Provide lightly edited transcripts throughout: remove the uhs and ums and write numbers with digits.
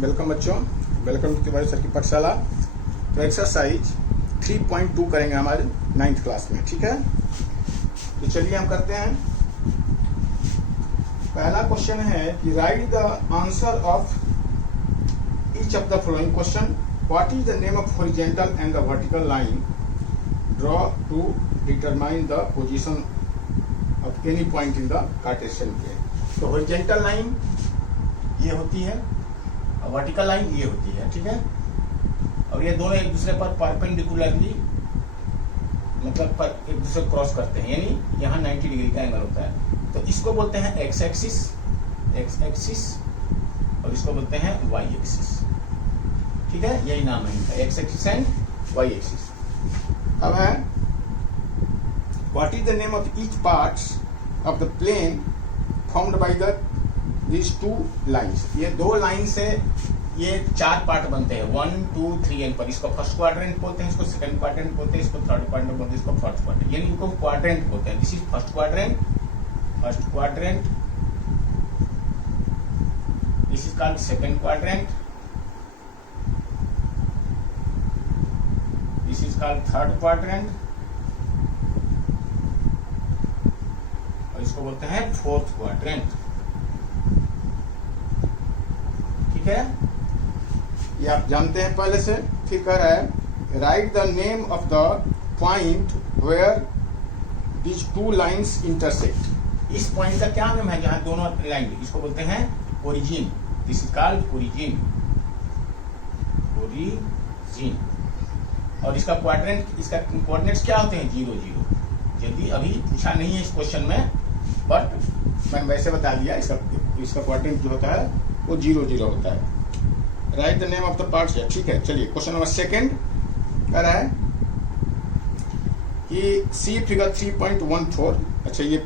Welcome बच्चों, welcome to Tiwari sir की पाठशाला। तो एक्सरसाइज 3.2 करेंगे हमारे 9th क्लास में, ठीक है। तो चलिए हम करते हैं। पहला क्वेश्चन है कि write the answer of each of the following question. What is the name of horizontal and the vertical line draw to determine the position of any point in the Cartesian plane. तो horizontal line ये होती है और vertical line ये होती है, ठीक है। और ये दोनों एक दूसरे पर परपेंडिकुलरली मतलब एक दूसरे को क्रॉस करते हैं, यानी यहाँ 90 डिग्री का एंगल होता है। तो इसको बोलते हैं एक्स एक्सिस और इसको बोलते हैं वाई एक्सिस, ठीक है। यही नाम है इनका, X axis and Y axis. अब है what is the name of each parts of the plane formed by the these two lines। ये दो लाइन से ये चार पार्ट बनते हैं, 1 2 3 एंड पर। इसको फर्स्ट क्वाड्रेंट बोलते हैं, इसको सेकंड क्वाड्रेंट बोलते हैं, इसको थर्ड क्वाड्रेंट बोलते हैं, इसको फोर्थ क्वाड्रेंट, यानी इनको क्वाड्रेंट बोलते हैं। This is first quadrant, this is called second quadrant, this is called third quadrant और इसको बोलते हैं फोर्थ क्वाड्रेंट, ठीक है। ये आप जानते हैं पहले से। फिर कह रहा है write the name of the point where this two lines intersect. इस पॉइंट का क्या नाम है जहां दोनों लाइन, इसको बोलते हैं origin. This is called origin, और इसका क्वाड्रेंट, इसका कोऑर्डिनेट्स क्या होते हैं 0 0। यदि अभी पूछा नहीं है इस क्वेश्चन में, बट मैंने वैसे बता दिया। इसका क्वाड्रेंट जो होता है वो 0 0 होता है। Write the name of the parts है, ठीक है। चलिए क्वेश्चन नंबर सेकंड कह रहा है कि सी फिगर 3.14। अच्छा, ये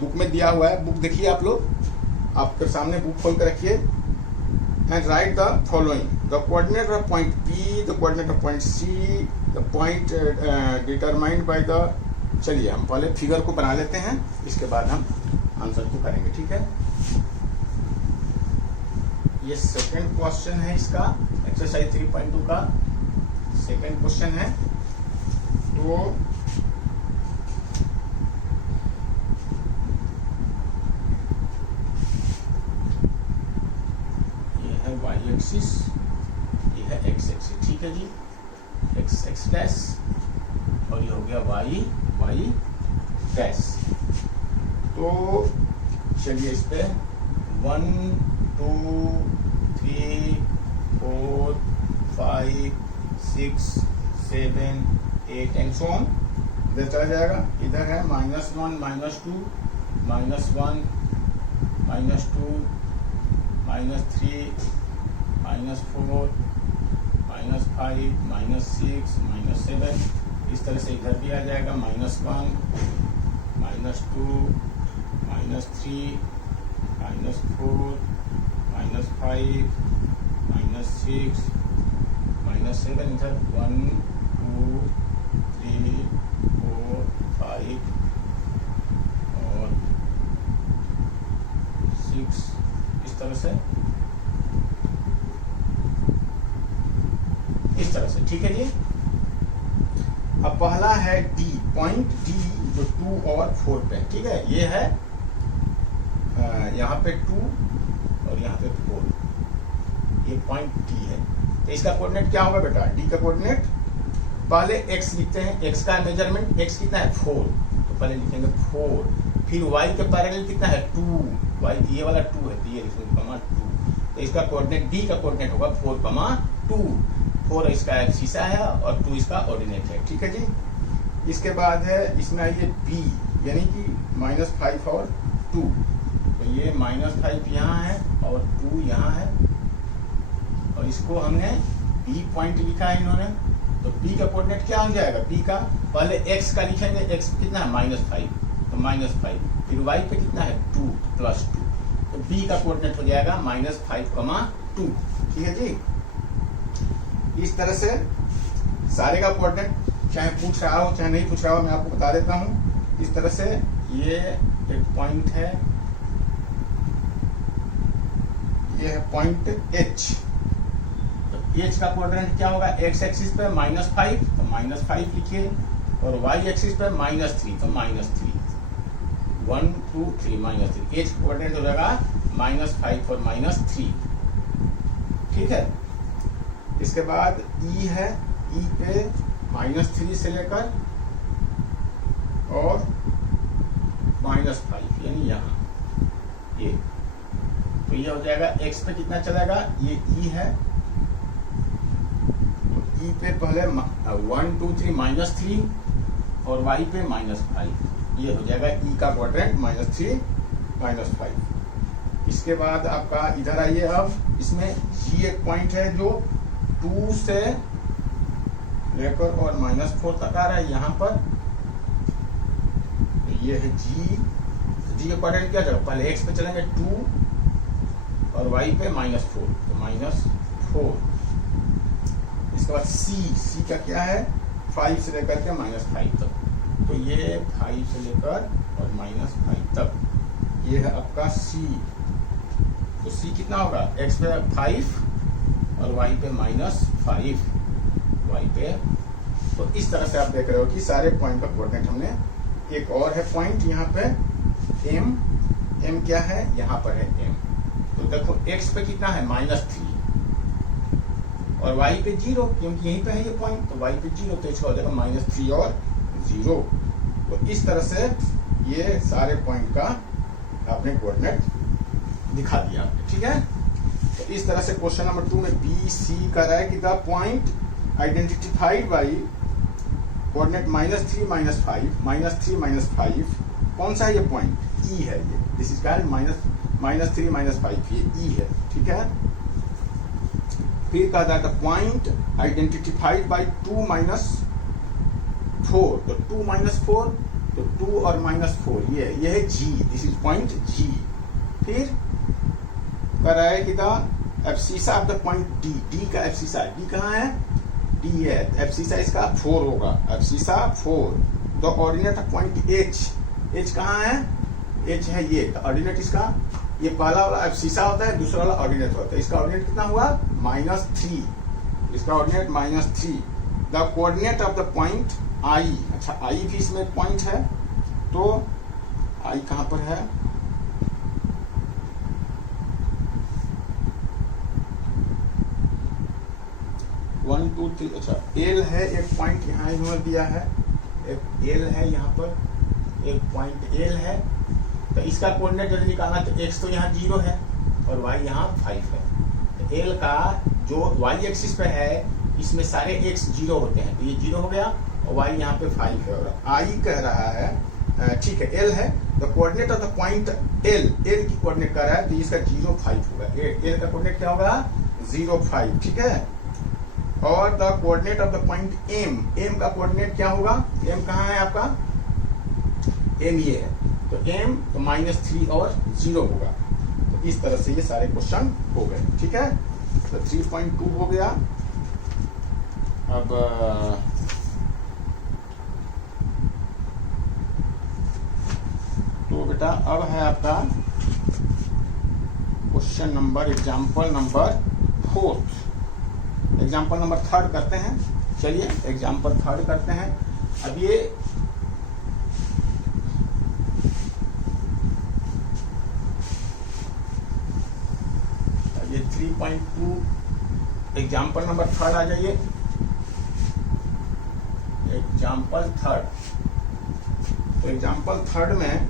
बुक में दिया हुआ है, बुक देखिए आप लोग, आपके सामने बुक खोल कर रखिए। And write the following the coordinate of point B, the coordinate of point C, the point determined by the. चलिए हम पहले फिगर को बना लेते हैं, इसके बाद हम आंसर को करेंगे, ठीक है। ये सेकंड क्वेश्चन है इसका, एक्सरसाइज 3.2 का सेकंड क्वेश्चन है। तो ये है वाई एक्सिस, ये है एक्स एक्सिस, ठीक है जी। एक्स एक्स डैश और ये हो गया वाई डैश। तो चलिए इस पे 1 2 3 4 5 6 7 8 एंड सो ऑन। इधर चला जाएगा। इधर है -1 -2 -1 -2 -3 -4 -5 -6 -7। इस तरह से इधर भी आ जाएगा -1 -2 -3 -4 -5 -6 -7। इधर 1 2 3 4 5 और 6, इस तरह से ठीक है जी। अब पहला है डी, पॉइंट डी जो 2 और 4 पे, ठीक है। ये है यहाँ पे 2 और यहाँ पे 4, ये पॉइंट डी है। तो इसका कोऑर्डिनेट क्या होगा बेटा, डी का कोऑर्डिनेट पहले x लिखते हैं। x का मेजरमेंट, x कितना है 4, तो पहले लिखेंगे 4। फिर y के पैरेलल कितना है 2, y ये वाला 2 है, तो ये लिखेंगे 2। तो इसका कोऑर्डिनेट, डी का कोऑर्डिनेट होगा 4, 2। 4 इसका एक्सिस है और 2 इसका ऑर्डिनेट है, ठीक है जी। इसके बाद है इसमें आइए b, यानी कि -5 और 2। तो ये -5 यहाँ है और 2 यहाँ है, और इसको हमने B पॉइंट लिखा है इन्होंने। तो B का कोऑर्डिनेट क्या हो जाएगा, B का पहले x का लिखेंगे, x कितना है -5, तो -5। फिर y पे कितना है 2, +2। तो B का कोऑर्डिनेट हो जाएगा -5, 2, ठीक है जी। इस तरह से सारे का कोऑर्डिनेट, चाहे पूछ रहा हो चाहे नहीं पूछ रहा हो, मैं आपको बता देता हूँ। इस तरह से ये एक पॉइंट है, ये है पॉइंट H, एच का कोऑर्डिनेट क्या होगा, एक्स एक्सिस पे -5 तो -5 लिखिए, और वाई एक्सिस पे -3 तो -3, 1 2 3 -3, एच कोऑर्डिनेट हो जाएगा -5 और -3, ठीक है। इसके बाद ई है, ई पे -3 से लेकर और -5 यानी यहाँ ये, तो ये हो जाएगा एक्स पे कितना चलेगा, ये ई है तो ई पे पहले 1 2 3 -3 और वाई पे -5, ये हो जाएगा ई का क्वाड्रेंट -3 -5। इसके बाद आपका इधर आइए, अब इसमें जी एक पॉइंट है जो 2 से लेकर और -4 तक आ रहा है यहाँ पर, तो ये है जी का क्वाड्रेंट क्या जाएगा, पहले एक्स पे चलेंगे 2 और वाई पे -4 तो -4। इसके बाद सी का क्या है, 5 से लेकर के -5 तक, तो ये 5 से लेकर और -5 तक, ये है आपका सी। तो सी कितना होगा, एक्स पे 5 और वाई पे -5, वाई पे। तो इस तरह से आप देख रहे हो कि सारे पॉइंट का कोऑर्डिनेट हमने, एक और है पॉइंट यहाँ पे एम क्या है, यहाँ पर है एम, तो देखो एक्स पे कितना है -3 और वाई पे 0, क्योंकि यहीं पे है ये पॉइंट, तो वाई पे 0 तो इसका हो जाएगा -3 और 0। तो इस तरह से ये सारे पॉइंट का आपने कोऑर्डिनेट दिखा दिया आपने, ठीक है। तो इस तरह से क्वेश्चन नंबर 2 में बी सी कर रहा है कि the point identified by coordinate -3 -5 कौन सा है ये पॉइंट, ई है, ये दिस इज कॉल्ड -3 -5, ये ई है, ठीक है। फिर कहा जाता है पॉइंट आइडेंटिफाइड बाई 2 -4, तो 2 -4 तो 2 और -4 ये है जी, दिस इज पॉइंट जी। फिर कह रहा है कि the abscissa of the point D, D का एब्सिसा, डी कहाँ है, डी है, एब्सिसा इसका 4 होगा, abscissa 4। The ordinate of point H, H कहाँ है, एच है ये, तो ऑर्डिनेट इसका, ये पहला वाला एब्सिसा होता है, दूसरा वाला ऑर्डिनेट होता है, इसका ऑर्डिनेट कितना हुआ -3, इसका ordinate -3। The coordinate of the point I, अच्छा आई भी इसमें एक पॉइंट है, तो आई कहाँ पर है, वन टू थ्री, अच्छा एल है एक पॉइंट यहाँ इन्होंने दिया है, एक एल है यहाँ पर, एक पॉइंट एल है, तो इसका कोऑर्डिनेट यदि निकालना तो एक्स तो यहाँ 0 है और वाई यहाँ 5 है, तो एल का जो वाई एक्सिस पे है इसमें सारे एक्स 0 होते हैं, तो ये 0 हो गया और वाई यहाँ पे 5 है, और आई कह रहा है, ठीक है एल है, the coordinate of the point L, L की कोऑर्डिनेट कर रहा है, तो इसका 0 5 होगा, एल का कोऑर्डिनेट क्या होगा 0 5, ठीक है। और the coordinate of the point M, M का कोऑर्डिनेट क्या होगा, एम कहाँ है आपका, एम ये है, तो एम तो -3 और 0 होगा। तो इस तरह से ये सारे क्वेश्चन हो गए, ठीक है। तो 3.2 हो गया। अब तो बेटा अब है आपका question number, example number 4, example number 3 करते हैं। चलिए एग्जाम्पल 3 करते हैं। अब ये 3.2 एग्जाम्पल नंबर 3 आ जाइए, एग्जाम्पल 3। तो एग्जाम्पल 3 में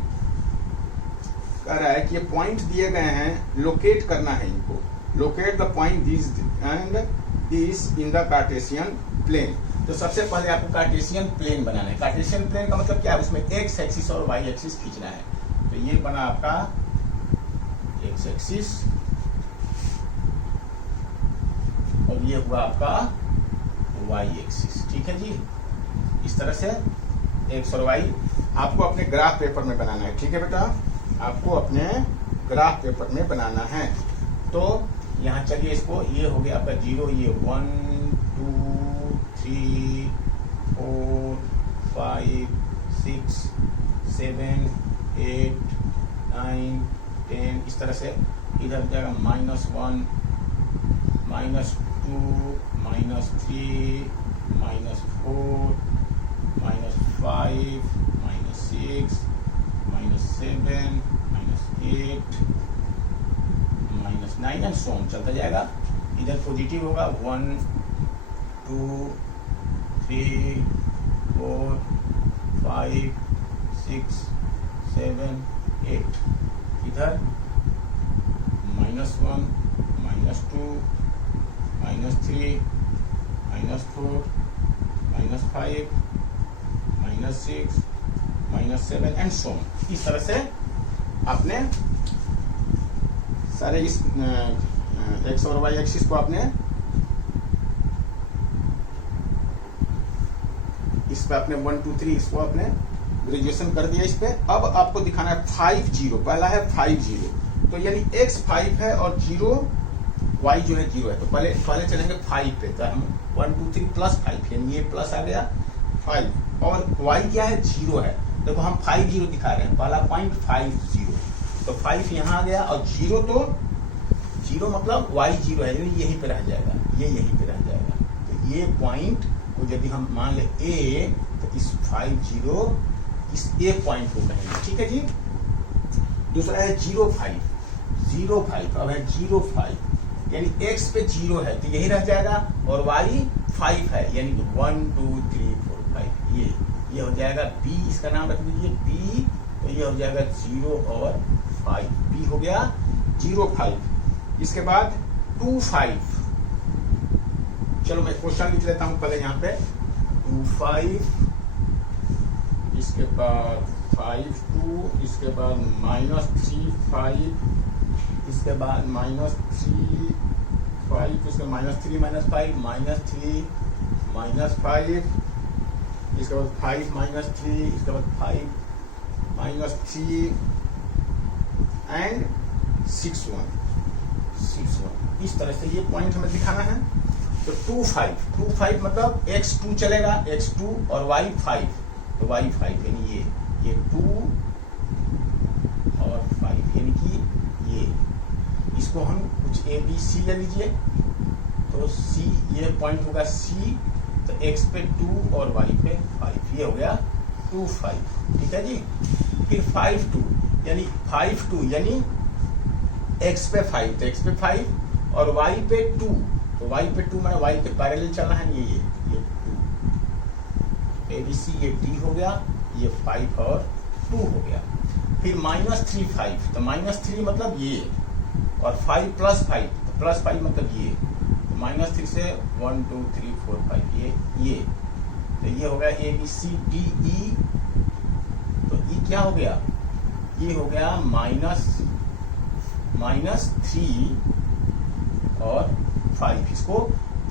कह रहा है कि ये पॉइंट दिए गए हैं, लोकेट करना है इनको, locate the point this and this in the Cartesian plane. तो सबसे पहले आपको कार्टेशियन प्लेन बनाना है। कार्टेशियन प्लेन का मतलब क्या है, उसमें एक्स एक्सिस और वाई एक्सिस खींचना है। तो ये बना आपका एक्स एक्सिस और ये हुआ आपका वाई एक्सिस, ठीक है जी। इस तरह से एक्स और वाई आपको अपने ग्राफ पेपर में बनाना है, ठीक है बेटा, आपको अपने ग्राफ पेपर में बनाना है। तो यहाँ चलिए इसको, ये हो गया आपका 0, ये 1 2 3 4 5 6 7 8 9 10, इस तरह से इधर जाएगा -1 -2 -2, -3, -4, -5, -6, -7, -8, -9 एंड सो ऑन चलता जाएगा। इधर पॉजिटिव होगा 1, 2, 3, 4, 5, 6, 7, 8। इधर -1, -2, -3, -4, -5, -6, -7 एंड सो ऑन। इस तरह से आपने सारे इस एक्स और वाई एक्सिस को आपने इस पे आपने 1, 2, 3 इसको आपने ग्रेजुएशन कर दिया इस पे। अब आपको दिखाना है 5, 0। पहला है 5, 0, तो यानी x 5 है और 0 y जो है 0 है। तो पहले चलेंगे 5 पे, तो हम 1, 2, 3 +5 यानी ये प्लस आ गया 5 और y क्या है 0 है। देखो हम 5, 0 दिखा रहे हैं, पहला पॉइंट 5, 0, तो 5 यहाँ आ गया और 0 तो 0 मतलब y 0 है, यानी यहीं पे रह जाएगा, ये यहीं पे रह जाएगा। तो ये पॉइंट को यदि हम मान ले a, तो इस 5, 0 इस a पॉइंट को कहेंगे, ठीक है जी। दूसरा है 0, 5, 0, 5, अब है 0, 5 यानी x पे 0 है तो यही रह जाएगा और y 5 है यानी 1, 2, 3, 4, 5 ये हो जाएगा b, इसका नाम रख दीजिए b। तो ये हो जाएगा 0 और 5, b हो गया 0, 5। इसके बाद 2, 5, चलो मैं क्वेश्चन लिख लेता हूं पहले यहाँ पे 2, 5, इसके बाद 5, 2, इसके बाद -3, 5, इसके बाद -3, 5, इसके -3, -5, -3, -5, इसके बाद 5, -3, इसके बाद 5, -3 एंड 6, 1। इस तरह से ये पॉइंट हमें दिखाना है। तो 2, 5 मतलब x2 चलेगा, x2 और y 5, तो y 5 यानी ये 2 और 5 यानी कि ये, इसको हम कुछ a b c ले लीजिए। तो c ये पॉइंट होगा c, तो x पे 2 और y पे 5, ये हो गया 2, 5, ठीक है जी। फिर 5, 2 यानी 5, 2 यानी x पे 5, तो x पे 5 और y पे 2, तो y पे 2 मैंने y के पैरेलल चलना है, ये 2 ABC, ये d हो गया, ये 5 और 2 हो गया। फिर -3, 5, तो -3 मतलब ये और 5 + 5, तो +5 मतलब ये, तो -3 से 1, 2, 3, 4, 5 ये, तो ये हो गया ABCDE। तो E क्या हो गया, ये हो गया -3 और 5, इसको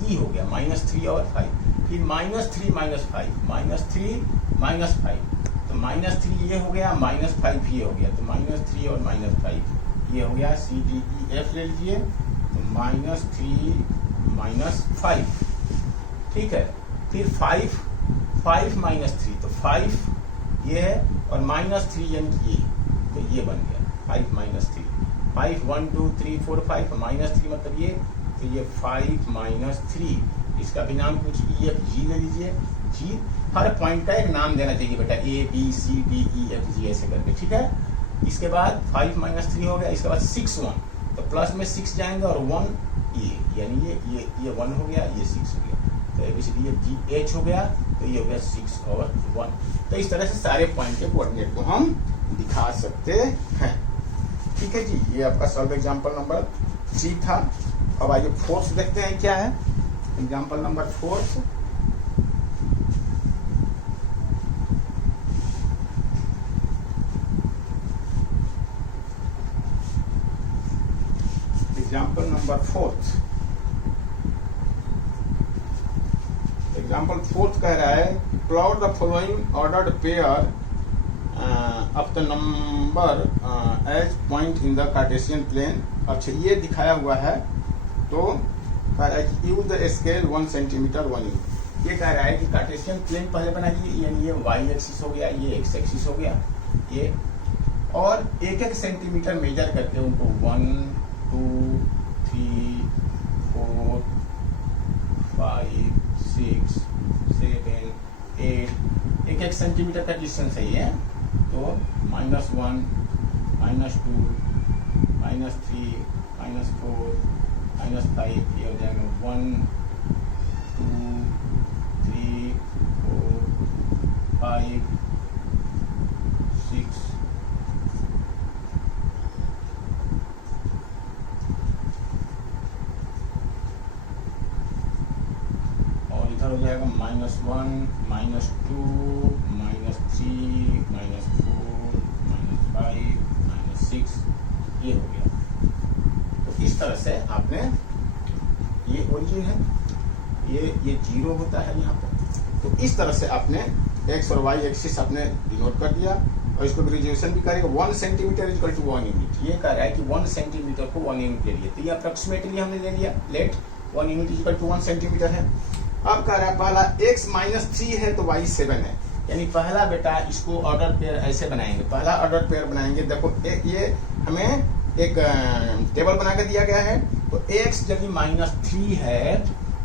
E हो गया -3 और 5। फिर -3, -5, -3, -5, तो -3 ये हो गया, -5 ये हो गया, तो -3 और -5 ये हो गया CDEF ले लीजिए, तो -3, -5, ठीक है। फिर 5, 5 - 3, तो 5 ये है और -3 यानी ये, तो ये बन गया 5 - 3, 5, 1, 2, 3, 4, 5, -3 मतलब ये, तो ये 5 - 3, इसका भी नाम कुछ EFG ले लीजिए। जी, हर पॉइंट का एक नाम देना चाहिए बेटा, ABCDEFG ऐसे करके, ठीक है। इसके बाद 5 - 3 हो गया, इसके बाद 6, 1, तो प्लस में 6 जाएंगे और 1 ये यानी ये 1 हो गया, ये 6 हो गया, तो ABCDEFGH हो गया, तो ये हो गया 6 और 1। तो इस तरह से सारे पॉइंट के कोऑर्डिनेट को हम दिखा सकते हैं, ठीक है जी। ये आपका सॉल्व एग्जाम्पल नंबर 3 था। अब आइए 4th देखते हैं क्या है। Example number 4th, example number 4th, example 4th कह रहा है plot the following ordered pair of the number as point in the Cartesian plane. अच्छा, ये दिखाया हुआ है, तो कह रहा है कि use the scale 1 centimetre 1 inch. ये कह रहा है कि कार्टेशियन प्लेन पहले बनाइए, यानी ये y एक्सिस हो गया, ये x एक्सिस हो गया, ये और 1-1 सेंटीमीटर मेजर करके उनको 1, 2, 3, 4, 5 6 7 8 1 सेंटीमीटर का डिस्टेंस है ये। तो -1 -2 -3 -4 -5 ये हो जाएगा 1 2 3 4 5 6 और इधर हो जाएगा -1 -2 -3 -4 -5 -6 ये हो गया। तो इस तरह से आपने ये ओरिजिन है, ये 0 होता है यहाँ पे। तो इस तरह से आपने एक्स और वाई एक्सिस आपने डिनोट कर दिया और इसको ग्रेजुएशन भी करेगा। 1 सेंटीमीटर इक्वल टू 1 यूनिट। ये कह रहा है कि 1 सेंटीमीटर को 1 यूनिट ले लिया, तो ये अप्रोक्सीमेटली हमने ले लिया। Let 1 unit equal to 1 centimetre है। अब कह रहा है पहला x -3 है तो y 7 है, यानी पहला बेटा इसको ऑर्डर पेयर ऐसे बनाएंगे। पहला ऑर्डर पेयर बनाएंगे, देखो ये हमें एक टेबल बना के दिया गया है। तो x जब -3 है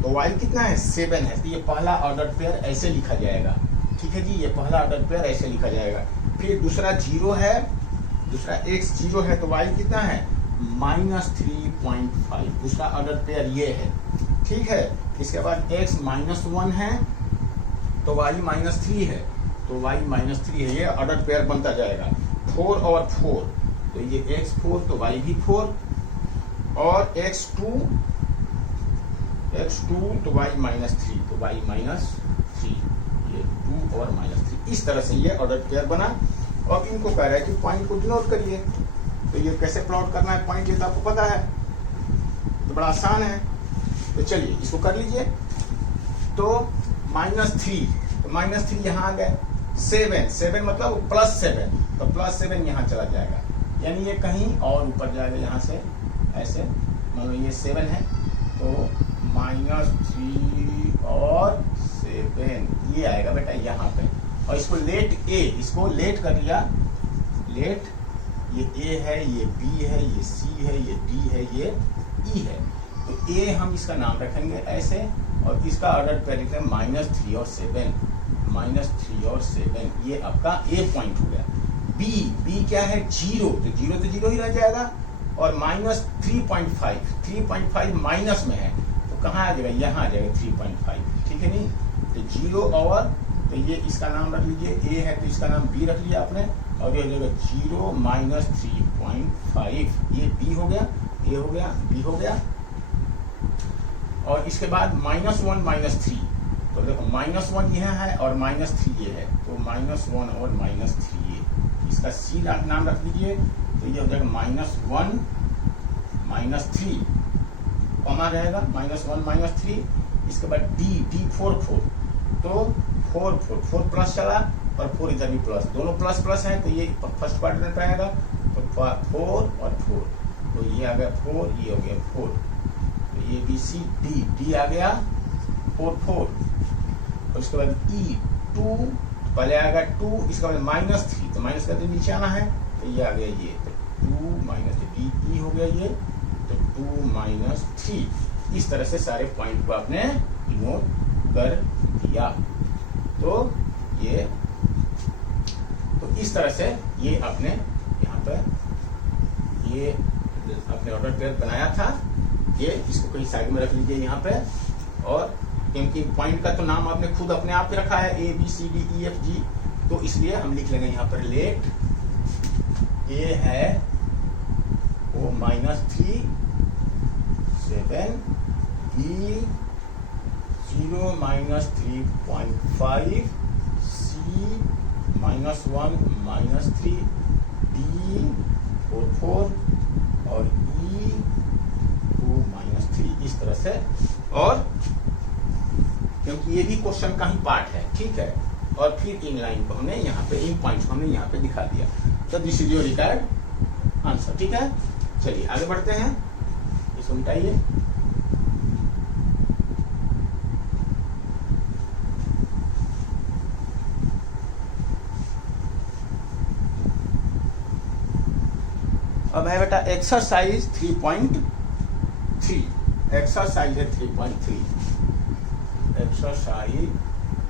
तो y कितना है 7 है, तो ये पहला ऑर्डर पेयर ऐसे लिखा जाएगा। ठीक है जी, ये पहला ऑर्डर पेयर ऐसे लिखा जाएगा। फिर दूसरा 0 है, दूसरा x 0 है तो y कितना है -3.5, दूसरा ऑर्डर पेयर ये है। ठीक है, इसके बाद x -1 है तो y -3 है, तो y -3 है, ये ऑर्डर पेयर बनता जाएगा। 4 और 4 तो ये x4 तो y भी 4 और x2 तो y -3 तो y -3, ये 2 और -3। इस तरह से ये ऑर्डर पेयर बना। और इनको कह रहा है कि पॉइंट को डिनोट करिए। तो ये कैसे प्लॉट करना है पॉइंट, ये तो आपको पता है, तो बड़ा आसान है। तो चलिए इसको कर लीजिए। तो -3 तो -3 यहाँ आ गए। 7 मतलब +7 तो +7 यहाँ चला जाएगा, यानी ये कहीं और ऊपर जाएगा यहाँ से ऐसे। मान लो ये 7 है तो -3 और 7 ये आएगा बेटा यहाँ पे। और इसको लेट A, इसको लेट कर लिया। लेट ये A है, ये B है, ये C है, ये D है, ये E है। तो A हम इसका नाम रखेंगे ऐसे और इसका ऑर्डर पेयर लिखेंगे -3 और 7, -3 और 7। ये आपका A पॉइंट हो गया। B क्या है 0, तो 0 तो 0 ही रह जाएगा। और -3.5 माइनस में है तो कहाँ आ जाएगा, यहाँ आ जाएगा 3.5। ठीक है नहीं, तो 0 और तो ये इसका नाम रख लीजिए, A है तो इसका नाम B रख लिया आपने। और ये हो जाएगा 0 -3.5, ये B हो गया, A हो गया, B हो गया। और इसके बाद -1 -3 तो देखो -1 यह है और -3 ये है, तो -1 और -3 ये, इसका C नाम रख लीजिए। तो ये हो जाएगा -1 -3 कॉमा रहेगा, -1 -3। इसके बाद D 4 तो 4 प्लस चला और 4 इधर भी प्लस, दोनों प्लस है तो ये फर्स्ट क्वाड्रेंट में आएगा। तो 4 और 4 तो ये आ गया 4, ये हो गया 4। तो ये ABC D आ गया 4 और उसके बाद E 2 पहले आएगा 2, इसके बाद -3 तो माइनस करके नीचे आना है तो ये आ गया ये, तो 2 -3 हो गया ये, तो 2 -3। इस तरह से सारे पॉइंट को आपने नोट कर दिया। तो इस तरह से ये आपने यहाँ पर ये अपने ऑर्डर पेयर बनाया था। ये इसको कहीं साइड में रख लीजिए यहाँ पे। और क्योंकि पॉइंट का तो नाम आपने खुद अपने आप पे रखा है ABCDEFG, तो इसलिए हम लिख लेंगे यहाँ पर लेट A है वो -3 7 B 0 -3.5 C -1 -3 D 4 और E 2 -3 इस तरह से। और क्योंकि ये भी क्वेश्चन का ही पार्ट है, ठीक है। और फिर इन लाइन को हमने यहाँ पे, इन पॉइंट्स को हमने यहाँ पे दिखा दिया। तो this is your required answer, ठीक है। चलिए आगे बढ़ते हैं, इसको मिटाइए। अब है बेटा एक्सरसाइज 3.3, एक्सरसाइज है 3.3। एक्सरसाइज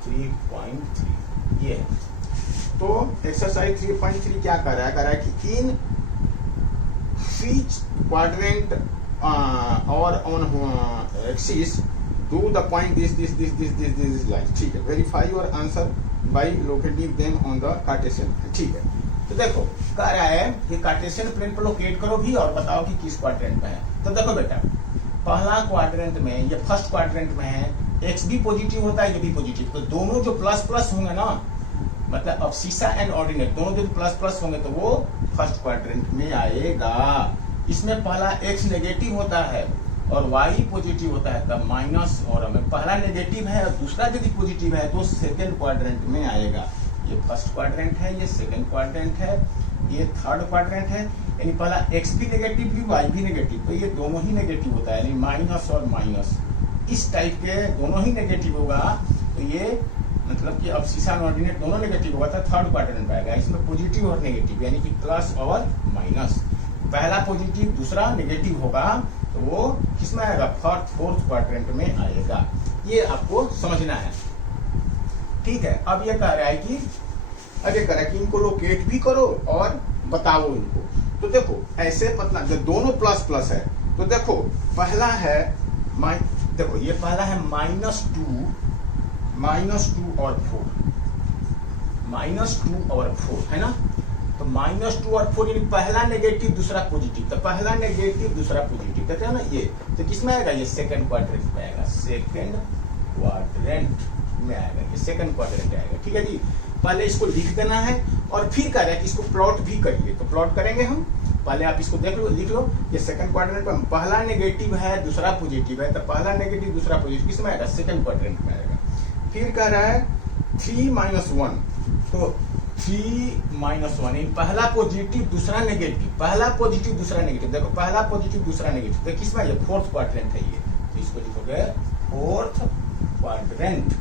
3.3 ये है। तो एक्सरसाइज 3.3 क्या कर रहा है कि इन which quadrant or on axis do the point this is like, ठीक है। verify your answer by locating them on the Cartesian, ठीक है। तो देखो कह रहा है कि कार्टेशियन प्लेन पर लोकेट करो भी और बताओ कि किस क्वाड्रेंट में है। तो देखो बेटा पहला क्वाड्रेंट में, ये फर्स्ट क्वाड्रेंट में है, एक्स भी पॉजिटिव होता है, ये भी पॉजिटिव, तो दोनों जो प्लस प्लस होंगे ना, मतलब अब्सिसा एंड ऑर्डिनेट दोनों जो प्लस प्लस होंगे तो वो फर्स्ट क्वाड्रेंट में आएगा। इसमें पहला एक्स नेगेटिव होता है और वाई पॉजिटिव होता है, तब माइनस, और हमें पहला नेगेटिव है और दूसरा यदि पॉजिटिव है तो सेकेंड क्वाड्रेंट में आएगा। ये फर्स्ट क्वाड्रेंट है, ये सेकेंड क्वाड्रेंट है, ये थर्ड क्वाड्रेंट है। यानी पहला एक्स भी नेगेटिव भी वाई भी नेगेटिव, तो ये दोनों ही नेगेटिव होता है, यानी माइनस और माइनस इस टाइप के दोनों ही नेगेटिव होगा। तो ये मतलब कि अब सीसा ऑर्डिनेट दोनों नेगेटिव होगा तो थर्ड क्वाड्रेंट में आएगा। इसमें पॉजिटिव और नेगेटिव यानी कि प्लस और माइनस, पहला पॉजिटिव दूसरा नेगेटिव होगा तो वो किसमें आएगा, फोर्थ क्वाड्रेंट में आएगा। ये आपको समझना है, ठीक है। अब ये कह रहा है कि इनको लोकेट भी करो और बताओ इनको। तो देखो ऐसे पतला जब दोनों प्लस प्लस है तो देखो पहला है देखो ये पहला है -2 और 4, -2 और 4 है ना। तो -2 और 4 यानी पहला नेगेटिव दूसरा पॉजिटिव, तो पहला नेगेटिव दूसरा पॉजिटिव कहते हैं ना ये। तो किसमें आएगा, ये सेकंड क्वाड्रेंट में आएगा, सेकंड क्वाड्रेंट में आएगा, ये सेकंड क्वाड्रेंट आएगा, ठीक है जी। पहले इसको लिख देना है और फिर कह रहा है कि इसको प्लॉट भी करिए। तो प्लॉट करेंगे हम, पहले आप इसको देख लो, लिख लो। ये सेकंड क्वाड्रेंट में पहला नेगेटिव है दूसरा पॉजिटिव है, तो पहला नेगेटिव दूसरा पॉजिटिव किसमें आएगा, सेकंड क्वाड्रेंट में आएगा। फिर कह रहा है 3 - 1, तो 3 - 1 पहला पॉजिटिव दूसरा नेगेटिव, पहला पॉजिटिव दूसरा नेगेटिव, देखो पहला पॉजिटिव दूसरा नेगेटिव, तो किसमें ये फोर्थ क्वाड्रेंट है ये, तो इसको लिखोगे फोर्थ क्वाड्रेंट,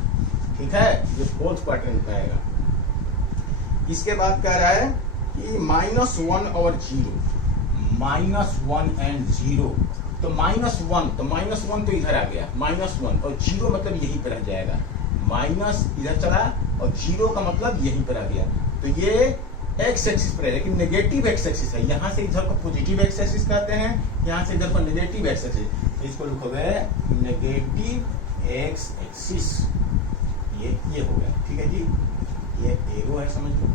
ठीक है, ये फोर्थ क्वाड्रेंट में आएगा। इसके बाद कह रहा है कि -1 और 0, -1 एंड 0, तो -1 तो इधर आ गया, -1 और 0 मतलब यहीं पर रह जाएगा, माइनस इधर चला और 0 का मतलब यहीं पर आ गया। तो ये एक्स एक्सिस पर है, लेकिन नेगेटिव एक्स एक्सिस है, यहाँ से इधर को पॉजिटिव एक्स एक्सिस कहते हैं, यहाँ से इधर को नेगेटिव एक्स एक्सिस, तो इसको लिखोगे नेगेटिव एक्स एक्सिस, ये हो गया, ठीक है जी। ये एरो है, समझ लो,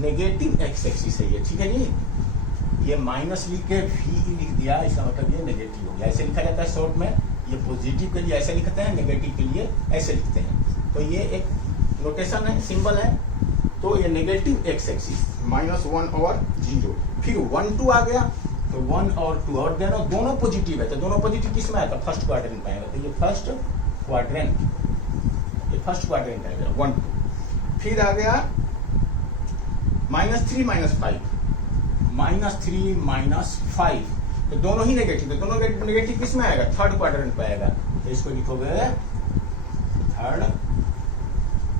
नेगेटिव एक्स एक्सिस है ये, ठीक है जी। ये माइनस लिख के भी लिख दिया, इसका मतलब ये नेगेटिव हो गया। ऐसे लिखा जाता है शॉर्ट में, ये पॉजिटिव के लिए ऐसे लिखते हैं, नेगेटिव के लिए ऐसे लिखते हैं। तो ये एक नोटेशन है, सिंबल है। तो ये नेगेटिव एक्स एक्सिस -1 और 0, फिर 1 2 आ गया, तो 1 और 2 और दोनों पॉजिटिव है, तो दोनों पॉजिटिव किस में आएगा, फर्स्ट क्वाड्रेंट में आएगा। तो ये फर्स्ट क्वाड्रेंट आएगा 1 2। फिर आ गया -3 - 5, तो दोनों ही नेगेटिव, तो दोनों नेगेटिव किस में आएगा, थर्ड क्वाड्रेंट पे आएगा। तो इसको लिखोगे थर्ड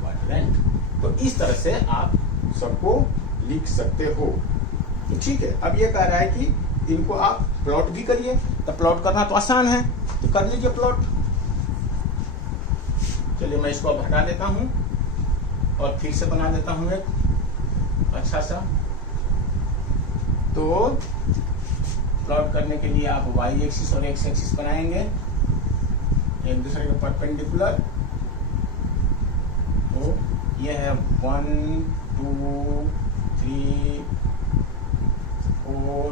क्वाड्रेंट। तो इस तरह से आप सबको लिख सकते हो, तो ठीक है। अब ये कह रहा है कि इनको आप प्लॉट भी करिए, तो प्लॉट करना तो आसान है, तो कर लीजिए प्लॉट। चलिए मैं इसको अब हटा देता हूं और फिर से बना देता हूं एक अच्छा सा। तो प्लॉट करने के लिए आप वाई एक्सिस और एक्स एक्सिस बनाएंगे एक दूसरे के परपेंडिकुलर। तो ये है 1 2 3 4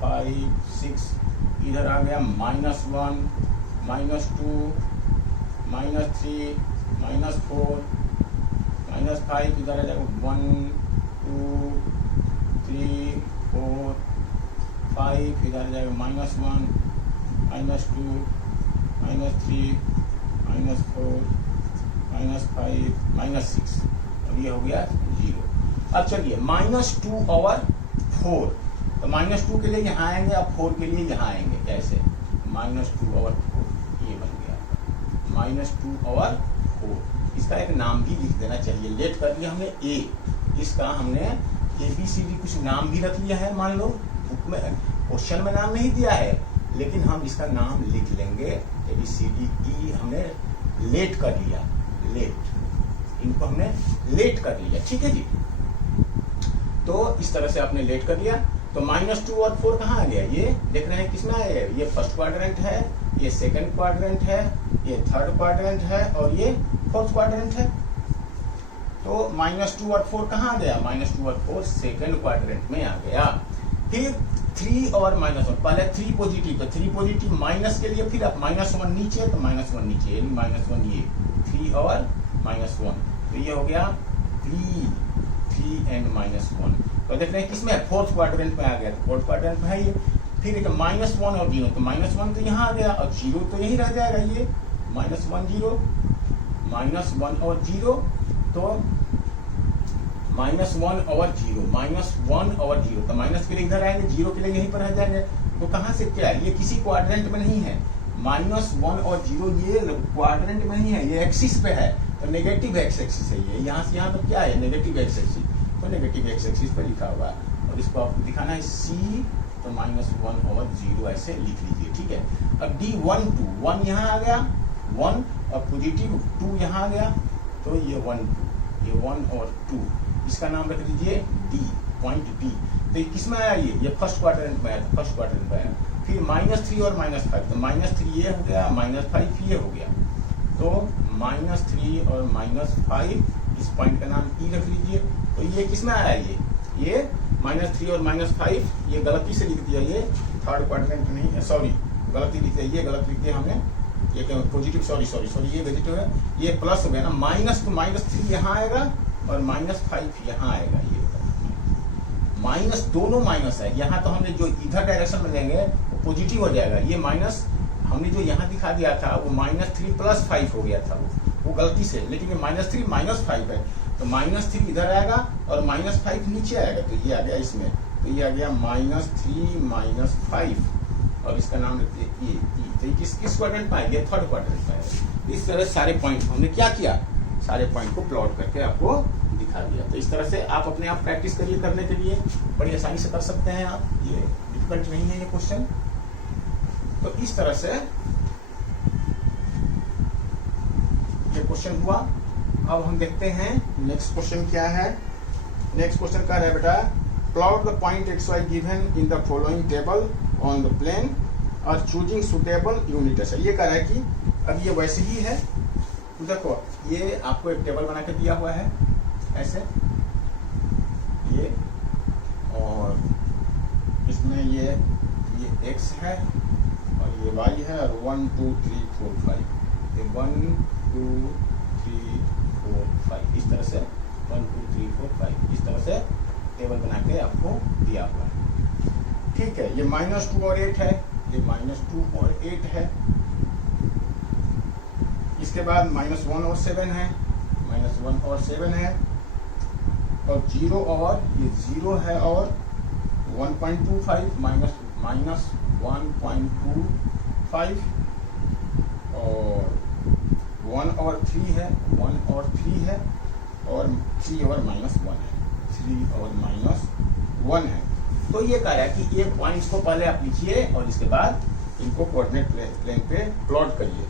5 6, इधर आ गया -1 -2 -3 -4 -5, इधर आ जाएगा 1 2 3 4 5, इधर आ जाएगा -1 -2 -3 -4 -5 -6, और ये हो गया 0। अब चलिए -2 और 4, तो -2 के लिए यहाँ आएंगे, अब 4 के लिए यहाँ आएंगे, कैसे, -2 और 4, ये बन गया -2 और 4। इसका एक नाम भी लिख देना चाहिए, लेट कर दिया हमने ए, इसका हमने ABCD कुछ नाम भी रख लिया है, मान लो बुक में क्वेश्चन में नाम नहीं दिया है, लेकिन हम इसका नाम लिख लेंगे। ABCD हमने लेट कर लिया, लेट, इनको हमने लेट कर लिया, ठीक है जी। तो इस तरह से आपने लेट कर लिया। तो -2 और 4 कहाँ आ गया, ये देख रहे हैं किसमें आया, ये फर्स्ट क्वाड्रेंट है, ये सेकंड क्वाड्रेंट है, ये थर्ड क्वाड्रेंट है और ये फोर्थ क्वाड्रेंट है। तो -2 और 4 कहाँ आ गया, -2 और 4 सेकंड क्वाड्रेंट में आ गया। फिर 3 और -1, पहले 3 पॉजिटिव, तो 3 पॉजिटिव माइनस के लिए फिर आप -1 नीचे, तो -1 नीचे, यानी -1 ये 3 और -1, तो ये हो गया 3 एंड -1। तो देख रहे हैं किसमें, फोर्थ क्वाड्रेंट में आ गया, तो फोर्थ क्वाड्रेंट में है ये। फिर एक -1 और 0, तो -1 तो यहाँ आ गया और 0 तो यही रह जाएगा, ये -1 0, -1 और 0, तो -1 और 0, -1 और 0, तो माइनस के लिए इधर आएंगे, 0 के लिए यहीं पर रह जाएंगे। तो कहाँ से क्या है, ये किसी क्वाड्रेंट में नहीं है, -1 और 0 ये क्वाड्रेंट में नहीं है, ये एक्सिस पे है, तो नेगेटिव एक्स एक्सिस है ये, यहाँ से यहाँ तक क्या है, नेगेटिव एक्स एक्सिस, तो नेगेटिव एक्स एक्सिस पे लिखा हुआ है। और इसको आपको दिखाना है C, तो -1 और 0 ऐसे लिख लीजिए, ठीक है। अब D1 2, 1 यहाँ आ गया, 1 और पॉजिटिव 2 यहाँ आ गया, तो ये 1 2, ये 1 और 2, इसका नाम रख दीजिए D, पॉइंट D। तो ये किस में आया, ये फर्स्ट क्वाड्रेंट में आया, तो फर्स्ट क्वाड्रेंट में आया। फिर -3 और -5, तो -3 ये हो गया, -5 ये हो गया, तो -3 और -5, इस पॉइंट का नाम E रख लीजिए। तो ये किस में आया, ये -3 और -5, ये गलती से लिख दिया, ये थर्ड क्वाड्रेंट नहीं है, सॉरी गलती लिख दिया, ये गलत लिख दिया हमने, ये क्या पॉजिटिव, सॉरी ये नेगेटिव है, ये प्लस हो गया ना, माइनस, तो -3 यहाँ आएगा और -5 यहाँ आएगा, ये माइनस, दोनों माइनस है। यहाँ तो हमने जो इधर डायरेक्शन में लेंगे वो पॉजिटिव हो जाएगा, ये माइनस हमने जो यहाँ दिखा दिया था वो -3 + 5 हो गया था, वो गलती से, लेकिन ये -3 -5 है, तो -3 इधर आएगा और -5 नीचे आएगा, तो ये आ गया इसमें, तो ये आ गया -3 - 5, और इसका नाम रखते हैं E। तो ये किस क्वाड्रेंट में है, ये थर्ड क्वाड्रेंट में है। इस तरह सारे पॉइंट हमने क्या किया, सारे पॉइंट को प्लॉट करके आपको दिखा दिया। तो इस तरह से आप अपने आप प्रैक्टिस करिए, करने के लिए बड़ी आसानी से कर सकते हैं आप, ये डिफिकल्ट नहीं है ये क्वेश्चन। तो इस तरह से ये क्वेश्चन हुआ। अब हम देखते हैं नेक्स्ट क्वेश्चन क्या है। नेक्स्ट क्वेश्चन क्या है बेटा, plot the point XY given in the following table on the plane और चूजिंग सुटेबल यूनिट। ये कह रहा है कि अब ये वैसे ही है, देखो ये आपको एक टेबल बना के दिया हुआ है ऐसे, ये, और इसमें ये x है और ये y है, और 1 2 3 4 5, ये 1 2 3 4 5, इस तरह से 1 2 3 4 5, इस तरह से टेबल बना के आपको दिया हुआ है, ठीक है। ये -2 और 8 है, ये -2 और 8 है। इसके बाद -1 और 7 है, -1 और 7 है, और 0 और ये 0 है, और 1.25 -1.25, और 1 और 3 है, 1 और 3 है, और 3 और -1 है, 3 और -1 है। तो ये कह रहा है कि ये पॉइंट्स को पहले आप लिखिए और इसके बाद इनको कोऑर्डिनेट प्लेन पे प्लॉट करिए।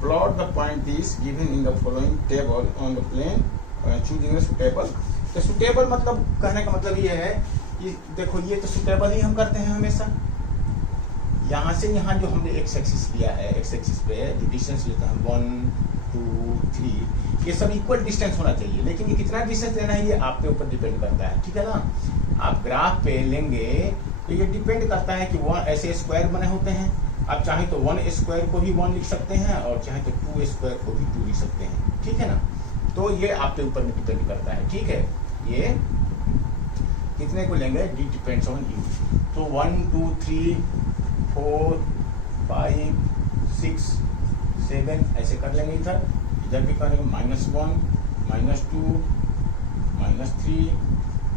Plot the point this given in the following table on the plane, choosing a suitable. तो सुटेबल मतलब, कहने का मतलब ये है कि देखो ये तो सुटेबल ही हम करते हैं हमेशा। यहाँ से यहाँ जो हमने एक्स एक्सिस लिया है, एक्स एक्सिस पे जो डिस्टेंस लेते हैं 1 2 3, ये सब इक्वल डिस्टेंस होना चाहिए, लेकिन ये कितना डिस्टेंस लेना है ये आपके ऊपर डिपेंड करता है, ठीक है ना। आप ग्राफ पे लेंगे तो ये डिपेंड करता है कि 1 ऐसे स्क्वायर बने होते हैं, आप चाहे तो 1 स्क्वायर को भी 1 लिख सकते हैं और चाहे तो 2 स्क्वायर को भी 2 लिख सकते हैं, ठीक है ना। तो ये आपके ऊपर डिपेंड करता है, ठीक है। ये कितने को लेंगे, डी डिपेंड्स ऑन यू। तो 1 2 3 4 5 6 7 ऐसे कर लेंगे, इधर भी करेंगे -1 -2 -3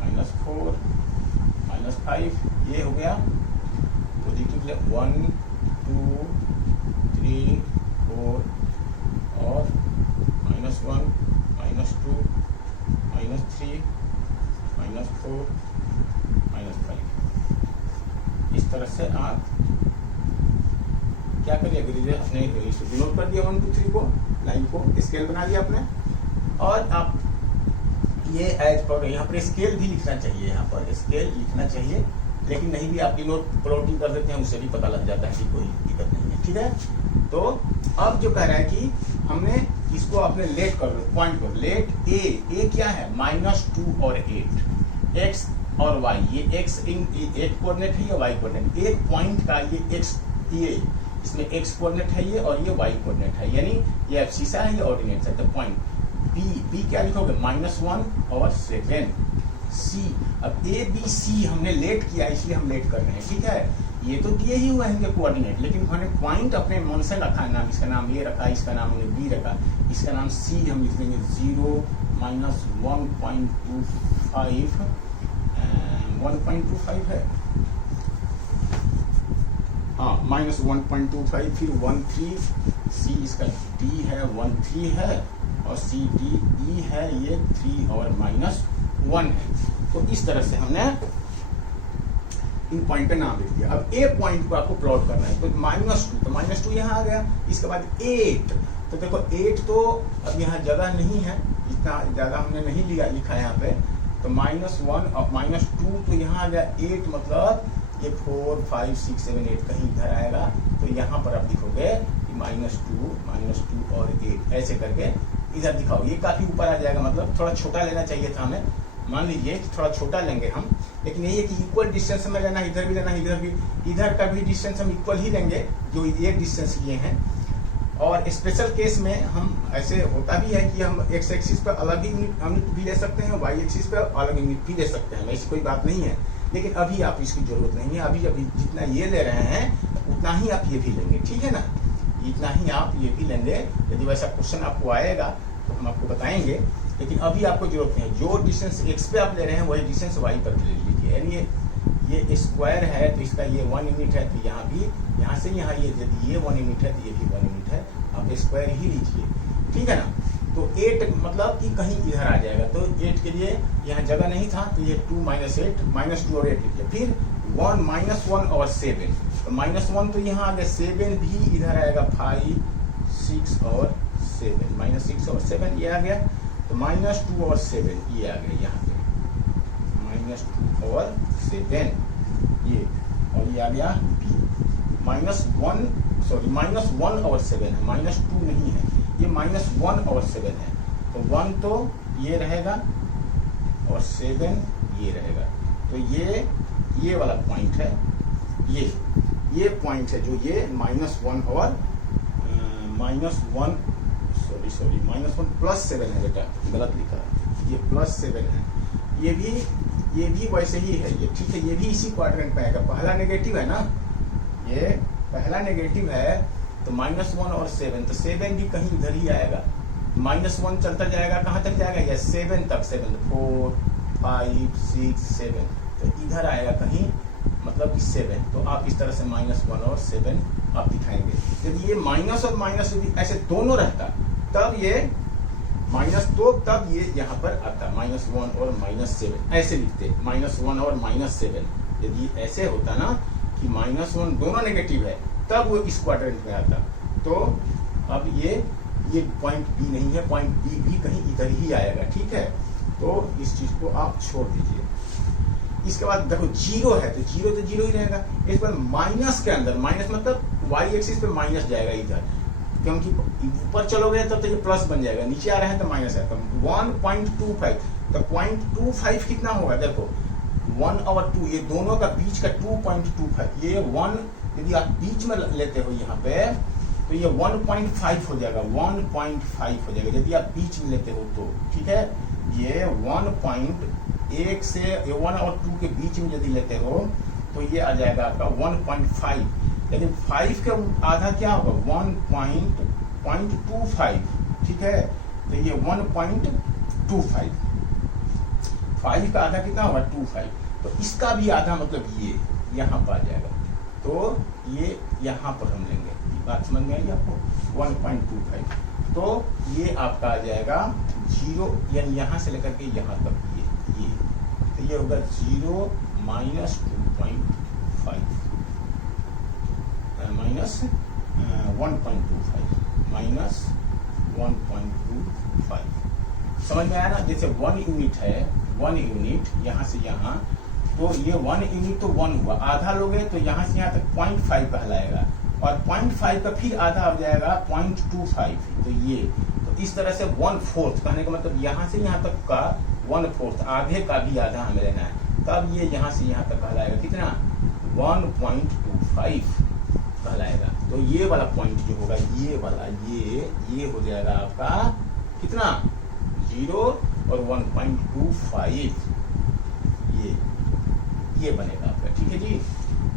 -4 -5, ये हो गया पॉजिटिव 1 2 3 4, और -1 -2 -3 -4 -5, इस तरह से आप क्या करिए, ग्रेजुएट अपने डिनोट कर दिया 1 2 3 को, लाइन को स्केल बना दिया आपने। और आप ये एज पर यहाँ पर स्केल भी लिखना चाहिए, यहाँ पर स्केल लिखना चाहिए, लेकिन नहीं भी आप डिनोट प्लॉटिंग कर देते हैं उससे भी पता लग जाता है कि कोई दिक्कत नहीं है, ठीक है। तो अब जो कह रहा है कि हमने इसको अपने लेट कर लो, पॉइंट पर लेट ए क्या है -2 और 8, एक्स और वाई, ये एक्स इन एक कोऑर्डिनेट है, ये वाई कोऑर्डिनेट, एक पॉइंट का ये एक्स, ये इसमें एक्स कोऑर्डिनेट है ये, और ये वाई कोऑर्डिनेट है, यानी ये एब्सिसा है, ये ऑर्डिनेट है। तो पॉइंट बी क्या लिखोगे -1 और 7, सी। अब ए बी सी हमने लेट किया इसलिए हम लेट कर रहे हैं, ठीक है। ये तो दिए ही हुए हैं कोऑर्डिनेट, लेकिन हमने पॉइंट अपने मन से रखा है नाम, इसका नाम ए रखा, इसका नाम हमने बी रखा, इसका नाम सी हम लिख देंगे 0 -1.25 है, हाँ -1.25, फिर 13, सी इसका डी है 13 है, और सी डी ई है ये 3 और -1 है। तो इस तरह से हमने इन पॉइंट का नाम लिख दिया। अब ए पॉइंट को आपको प्लॉट करना है, तो -2, तो -2 यहाँ आ गया। इसके बाद 8, तो देखो 8 तो अब यहाँ जगह नहीं है, इतना ज़्यादा हमने नहीं लिखा यहाँ पे, तो -1 और -2 तो यहाँ आ गया 8, मतलब ये 4 5 6 7 8 कहीं इधर आएगा, तो यहाँ पर आप लिखोगे कि -2 और 8 ऐसे करके इधर दिखाओ। ये काफ़ी ऊपर आ जाएगा, मतलब थोड़ा छोटा लेना चाहिए था हमें, मान लीजिए थोड़ा छोटा लेंगे हम, लेकिन यही है कि इक्वल डिस्टेंस में लेना, इधर भी लेना, इधर भी, इधर का भी डिस्टेंस हम इक्वल ही लेंगे जो ये डिस्टेंस लिए हैं। और स्पेशल केस में हम ऐसे होता भी है कि हम एक्स एक्सिस पर अलग यूनिट भी ले सकते हैं, वाई एक्सिस पर अलग यूनिट भी ले सकते हैं, ऐसी कोई बात नहीं है। लेकिन अभी आप इसकी जरूरत नहीं है, अभी जितना ये ले रहे हैं उतना ही आप ये भी लेंगे, ठीक है ना, इतना ही आप ये भी लेंगे। यदि वैसा क्वेश्चन आपको आएगा तो हम आपको बताएंगे, लेकिन अभी आपको जरूरत नहीं है। जो डिस्टेंस एक्स पे आप ले रहे हैं वही डिस्टेंस वाई पर भी ले लीजिए। यानी ये स्क्वायर है तो इसका ये 1 यूनिट है, तो यहाँ भी, यहाँ से यहाँ ये, यदि ये 1 यूनिट है तो ये भी 1 यूनिट है, आप स्क्वायर ही लीजिए, ठीक है ना। तो 8 मतलब कि कहीं इधर आ जाएगा, तो 8 के लिए यहाँ जगह नहीं था, तो ये 2 -8 -2 और 8 लिखिए। फिर 1 -1 और 7, तो -1 तो यहाँ आ गया, 7 भी इधर आएगा, 5 6 और 7, -6 और 7 ये आ गया, तो -2 और 7 ये आ गया यहाँ पे, -2 और 7 ये, और ये आ गया B, -1 और 7 है, -2 नहीं है, ये -1 और 7 है, तो 1 तो ये रहेगा और 7 ये रहेगा, तो ये वाला पॉइंट है, ये पॉइंट है जो ये -1 और -1 +7 है, बेटा गलत लिखा है, ये +7 है, ये भी वैसे ही है, ये ठीक है, ये भी इसी क्वाड्रेंट में आएगा। पहला नेगेटिव है ना, ये पहला नेगेटिव है, तो -1 और 7, तो 7 भी कहीं इधर ही आएगा, -1 चलता जाएगा, कहाँ तक जाएगा, ये 7 तक, 7 4 5 6 7, तो इधर आएगा कहीं, मतलब कि 7, तो आप इस तरह से -1 और 7 आप दिखाएंगे। यदि ये माइनस और माइनस यदि ऐसे दोनों रहता, तब ये माइनस, तो तब ये यहाँ पर आता -1 और -7 ऐसे लिखते, -1 और -7। यदि ऐसे होता ना कि -1 दोनों नेगेटिव है, तब वो इस क्वाड्रेंट में आता। तो अब ये पॉइंट बी नहीं है, पॉइंट बी भी कहीं इधर ही आएगा, ठीक है। तो इस चीज को आप छोड़ दीजिए। इसके बाद देखो 0 है, तो 0 ही रहेगा। इस पर माइनस के अंदर, माइनस मतलब वाई एक्सिस पे माइनस जाएगा इधर, क्योंकि ऊपर चलोगे तब तो ये प्लस बन जाएगा, नीचे आ रहे हैं तो माइनस है, तो 1.25, तो 0.25 कितना होगा, देखो 1 और 2 ये दोनों का बीच का 2.25, ये 1 यदि आप बीच में लेते हो यहाँ पे, तो ये 1.5 हो जाएगा, 1.5 हो जाएगा यदि आप बीच में लेते हो तो, ठीक है। ये 1.1 से 1 और 2 के बीच में यदि लेते हो तो ये आ जाएगा आपका 1.5, लेकिन 5 का आधा क्या होगा, 1.25, ठीक है। तो ये 1.25, 5 का आधा कितना होगा, 25, तो इसका भी आधा मतलब ये यहाँ पर आ जाएगा, तो ये यहाँ पर हम लेंगे, बात समझ में आई आपको, 1.25, तो ये आपका आ जाएगा 0, यानी यहाँ से लेकर के यहाँ तक ये, तो ये होगा 0 -2.5 माइनस 1.25 माइनस 1.25। समझ में आया ना? जैसे 1 यूनिट है, 1 यूनिट यहाँ से यहाँ, तो ये 1 यूनिट तो 1 हुआ, आधा लोगे तो यहाँ से यहाँ तक 0.5 कहलाएगा, और 0.5 का फिर आधा हो जाएगा 0.25। तो ये तो इस तरह से 1/4 कहने का मतलब यहाँ से यहाँ तक का 1/4, आधे का भी आधा हमें लेना है, तब ये यहाँ से यहाँ तक कहलाएगा कितना? 1.25 कहलाएगा। तो ये वाला पॉइंट जो होगा, ये वाला ये हो जाएगा आपका कितना? 0 और 1.25, ये बनेगा आपका। ठीक है जी,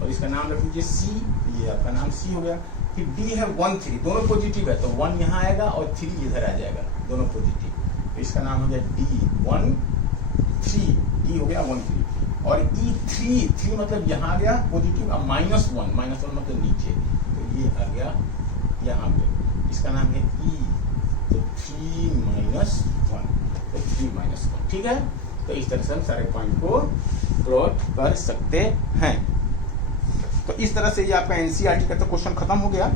और इसका नाम रख लीजिए C, ये आपका नाम C हो गया। फिर D है 1 3, दोनों पॉजिटिव है तो 1 यहाँ आएगा और 3 इधर आ जाएगा, दोनों पॉजिटिव, तो इसका नाम हो गया D1 3, D हो गया 1 3। और E3 मतलब यहाँ आ गया पॉजिटिव, अब -1 मतलब नीचे, तो ये आ गया यहाँ पे, इसका नाम है E, तो 3 -1, तो 3 -1। ठीक है, तो इस तरह से हम सारे पॉइंट को प्लॉट कर सकते हैं। तो इस तरह से ये आपका एनसीईआरटी का तो क्वेश्चन खत्म हो गया।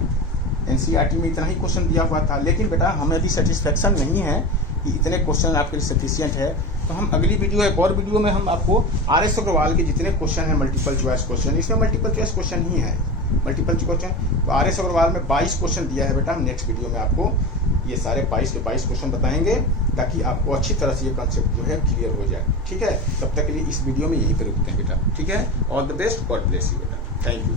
एनसीईआरटी में इतना ही क्वेश्चन दिया हुआ था, लेकिन बेटा हमें अभी सेटिस्फेक्शन नहीं है कि इतने क्वेश्चन आपके लिए सफिशिएंट है। तो हम अगली वीडियो, एक और वीडियो में हम आपको आर.एस. अग्रवाल के जितने क्वेश्चन हैं मल्टीपल चॉइस क्वेश्चन, इसमें मल्टीपल चॉइस क्वेश्चन ही है, मल्टीपल क्वेश्चन। तो आर.एस. अग्रवाल में 22 क्वेश्चन दिया है बेटा, हम नेक्स्ट वीडियो में आपको ये सारे 22 के 22 क्वेश्चन बताएंगे, ताकि आपको अच्छी तरह से ये कंसेप्ट जो है क्लियर हो जाए। ठीक है, तब तक के लिए इस वीडियो में यहीं पर रुकते हैं बेटा। ठीक है, all the best, God bless you बेटा, थैंक यू।